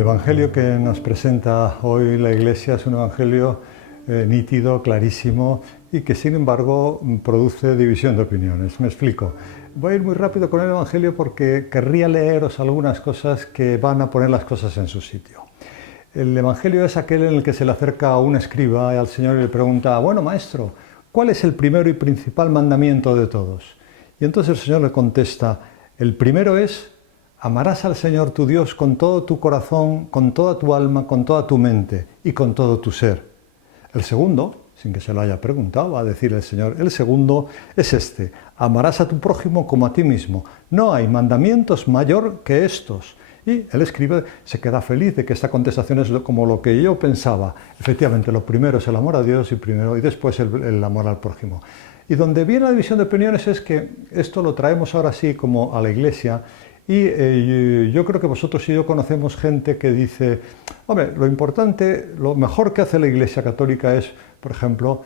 Evangelio que nos presenta hoy la Iglesia es un evangelio nítido, clarísimo y que sin embargo produce división de opiniones. Me explico. Voy a ir muy rápido con el evangelio porque querría leeros algunas cosas que van a poner las cosas en su sitio. El evangelio es aquel en el que se le acerca a un escriba al Señor y le pregunta: bueno, maestro, ¿cuál es el primero y principal mandamiento de todos? Y entonces el Señor le contesta: el primero es: amarás al Señor tu Dios con todo tu corazón, con toda tu alma, con toda tu mente y con todo tu ser. El segundo, sin que se lo haya preguntado, va a decir el Señor, el segundo es este: amarás a tu prójimo como a ti mismo. No hay mandamientos mayor que estos. Y el escriba se queda feliz de que esta contestación es como lo que yo pensaba. Efectivamente, lo primero es el amor a Dios y después el amor al prójimo. Y donde viene la división de opiniones es que esto lo traemos ahora sí como a la Iglesia. Y yo creo que vosotros y yo conocemos gente que dice: hombre, lo importante, lo mejor que hace la Iglesia Católica es, por ejemplo,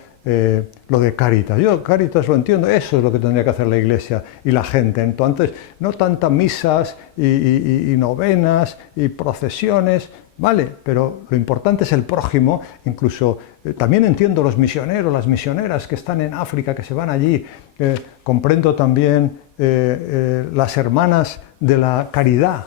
lo de Cáritas. Yo Cáritas lo entiendo, eso es lo que tendría que hacer la Iglesia y la gente. Entonces, no tantas misas y novenas y procesiones, vale, pero lo importante es el prójimo. Incluso también entiendo los misioneros, las misioneras que están en África, que se van allí. Comprendo también las hermanas de la caridad,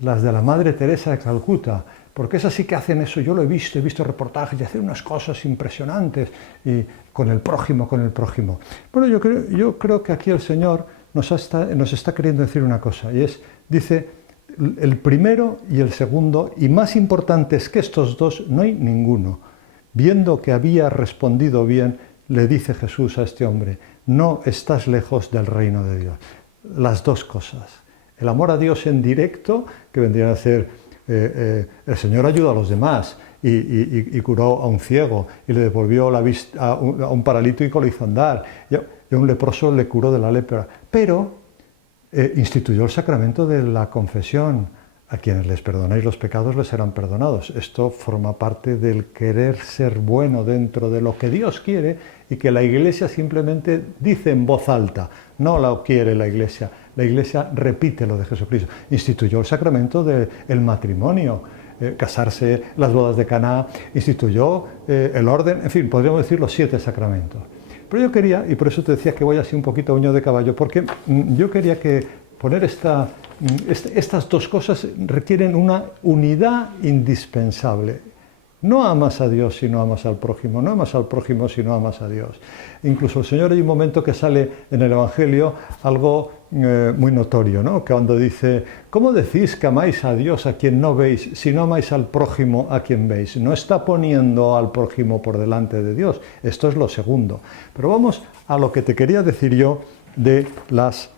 las de la Madre Teresa de Calcuta, porque esas sí que hacen eso. Yo lo he visto reportajes y hacen unas cosas impresionantes y con el prójimo. Bueno, yo creo que aquí el Señor nos está queriendo decir una cosa, y dice, el primero y el segundo, y más importantes que estos dos, no hay ninguno. Viendo que había respondido bien, le dice Jesús a este hombre: no estás lejos del reino de Dios. Las dos cosas. El amor a Dios en directo, que vendría a ser el Señor ayuda a los demás y curó a un ciego y le devolvió la vista a un paralítico, le hizo andar, y a un leproso le curó de la lepra. Pero instituyó el sacramento de la confesión. A quienes les perdonáis los pecados les serán perdonados. Esto forma parte del querer ser bueno dentro de lo que Dios quiere y que la Iglesia simplemente dice en voz alta. No lo quiere la Iglesia repite lo de Jesucristo. Instituyó el sacramento del matrimonio, casarse, las bodas de Caná, instituyó el orden, en fin, podríamos decir los 7 sacramentos. Pero yo quería, y por eso te decía que voy así un poquito a uño de caballo, porque yo quería que poner estas dos cosas requieren una unidad indispensable. No amas a Dios si no amas al prójimo, no amas al prójimo si no amas a Dios. Incluso el Señor, hay un momento que sale en el Evangelio algo muy notorio, ¿no? Que cuando dice: ¿cómo decís que amáis a Dios a quien no veis si no amáis al prójimo a quien veis? No está poniendo al prójimo por delante de Dios. Esto es lo segundo. Pero vamos a lo que te quería decir yo de las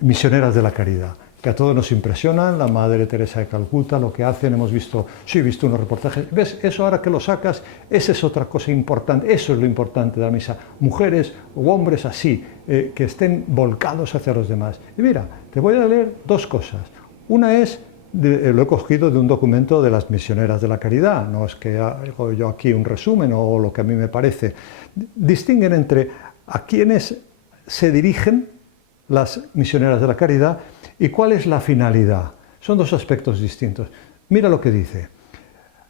misioneras de la caridad, que a todos nos impresionan. La Madre Teresa de Calcuta, lo que hacen, he visto unos reportajes. ¿Ves? Eso ahora que lo sacas, esa es otra cosa importante. Eso es lo importante de la misa. Mujeres u hombres así, que estén volcados hacia los demás. Y mira, te voy a leer dos cosas. Una es, lo he cogido de un documento de las misioneras de la caridad. No es que hago yo aquí un resumen o lo que a mí me parece. Distinguen entre a quienes se dirigen las misioneras de la caridad y cuál es la finalidad. Son dos aspectos distintos. Mira lo que dice: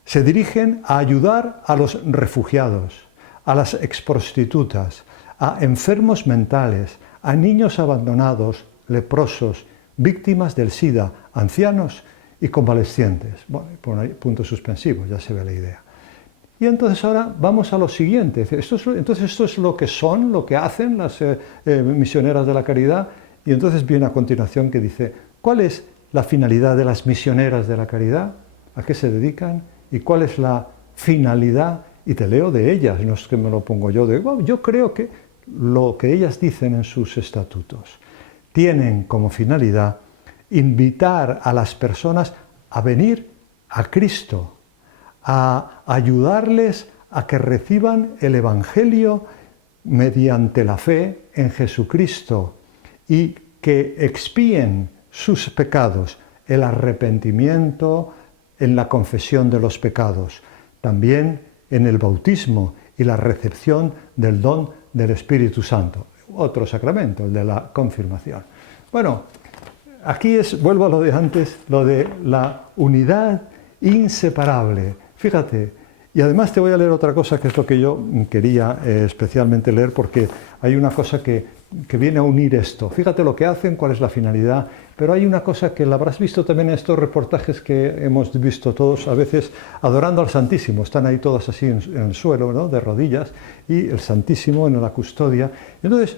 se dirigen a ayudar a los refugiados, a las exprostitutas, a enfermos mentales, a niños abandonados, leprosos, víctimas del SIDA, ancianos y convalecientes. Bueno, por ahí, puntos suspensivos, ya se ve la idea. Y entonces ahora vamos a lo siguiente. Entonces esto es lo que son, lo que hacen las misioneras de la caridad. Y entonces viene a continuación que dice: ¿cuál es la finalidad de las misioneras de la caridad? ¿A qué se dedican? ¿Y cuál es la finalidad? Y te leo de ellas, no es que me lo pongo yo. Yo creo que lo que ellas dicen en sus estatutos tienen como finalidad invitar a las personas a venir a Cristo, a ayudarles a que reciban el Evangelio mediante la fe en Jesucristo y que expíen sus pecados, el arrepentimiento, en la confesión de los pecados, también en el bautismo y la recepción del don del Espíritu Santo. Otro sacramento, el de la confirmación. Bueno, aquí vuelvo a lo de antes, lo de la unidad inseparable. Fíjate, y además te voy a leer otra cosa que es lo que yo quería especialmente leer, porque hay una cosa que viene a unir esto. Fíjate lo que hacen, cuál es la finalidad, pero hay una cosa que la habrás visto también en estos reportajes que hemos visto todos a veces adorando al Santísimo. Están ahí todos así en el suelo, ¿no?, de rodillas, y el Santísimo en la custodia. Entonces,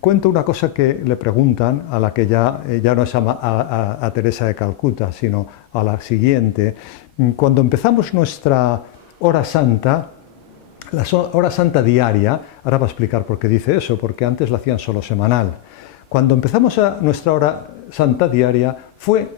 cuento una cosa que le preguntan a la que ya no es a Teresa de Calcuta, sino a la siguiente. Cuando empezamos nuestra hora santa, la hora santa diaria, ahora va a explicar por qué dice eso, porque antes la hacían solo semanal. Cuando empezamos nuestra hora santa diaria fue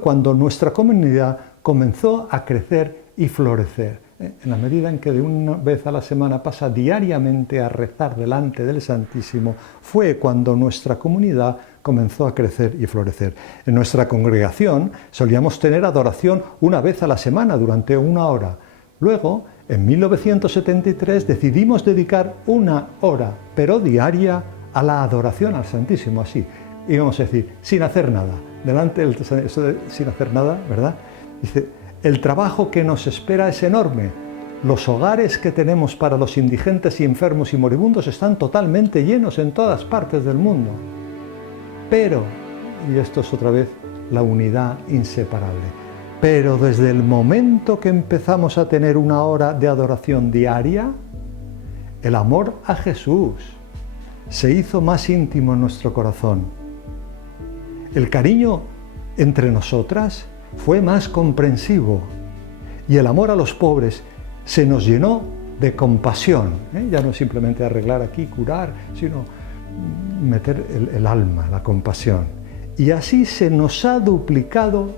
cuando nuestra comunidad comenzó a crecer y florecer. En la medida en que de una vez a la semana pasa diariamente a rezar delante del Santísimo, fue cuando nuestra comunidad comenzó a crecer y florecer. En nuestra congregación solíamos tener adoración una vez a la semana durante 1 hora. Luego, en 1973, decidimos dedicar 1 hora, pero diaria, a la adoración al Santísimo, así. Íbamos a decir, sin hacer nada. Delante del eso de sin hacer nada, ¿verdad? Dice, el trabajo que nos espera es enorme. Los hogares que tenemos para los indigentes y enfermos y moribundos están totalmente llenos en todas partes del mundo. Pero, y esto es otra vez la unidad inseparable, pero desde el momento que empezamos a tener 1 hora de adoración diaria, el amor a Jesús se hizo más íntimo en nuestro corazón. El cariño entre nosotras fue más comprensivo y el amor a los pobres se nos llenó de compasión. Ya no simplemente arreglar aquí, curar, sino meter el alma, la compasión. Y así se nos ha duplicado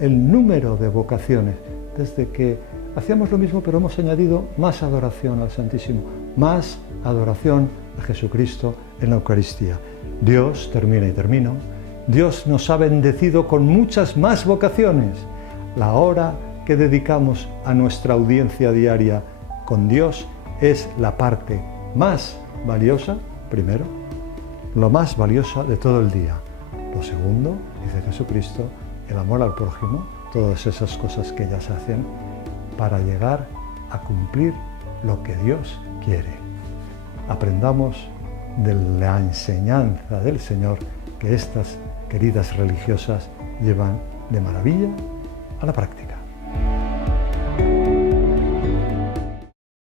el número de vocaciones, desde que hacíamos lo mismo, pero hemos añadido más adoración al Santísimo, más adoración a Jesucristo en la Eucaristía. Dios, termino, Dios nos ha bendecido con muchas más vocaciones. La hora que dedicamos a nuestra audiencia diaria con Dios es la parte más valiosa, primero, lo más valiosa de todo el día. Lo segundo, dice Jesucristo, el amor al prójimo, todas esas cosas que ellas hacen para llegar a cumplir lo que Dios quiere. Aprendamos de la enseñanza del Señor que estas queridas religiosas llevan de maravilla a la práctica.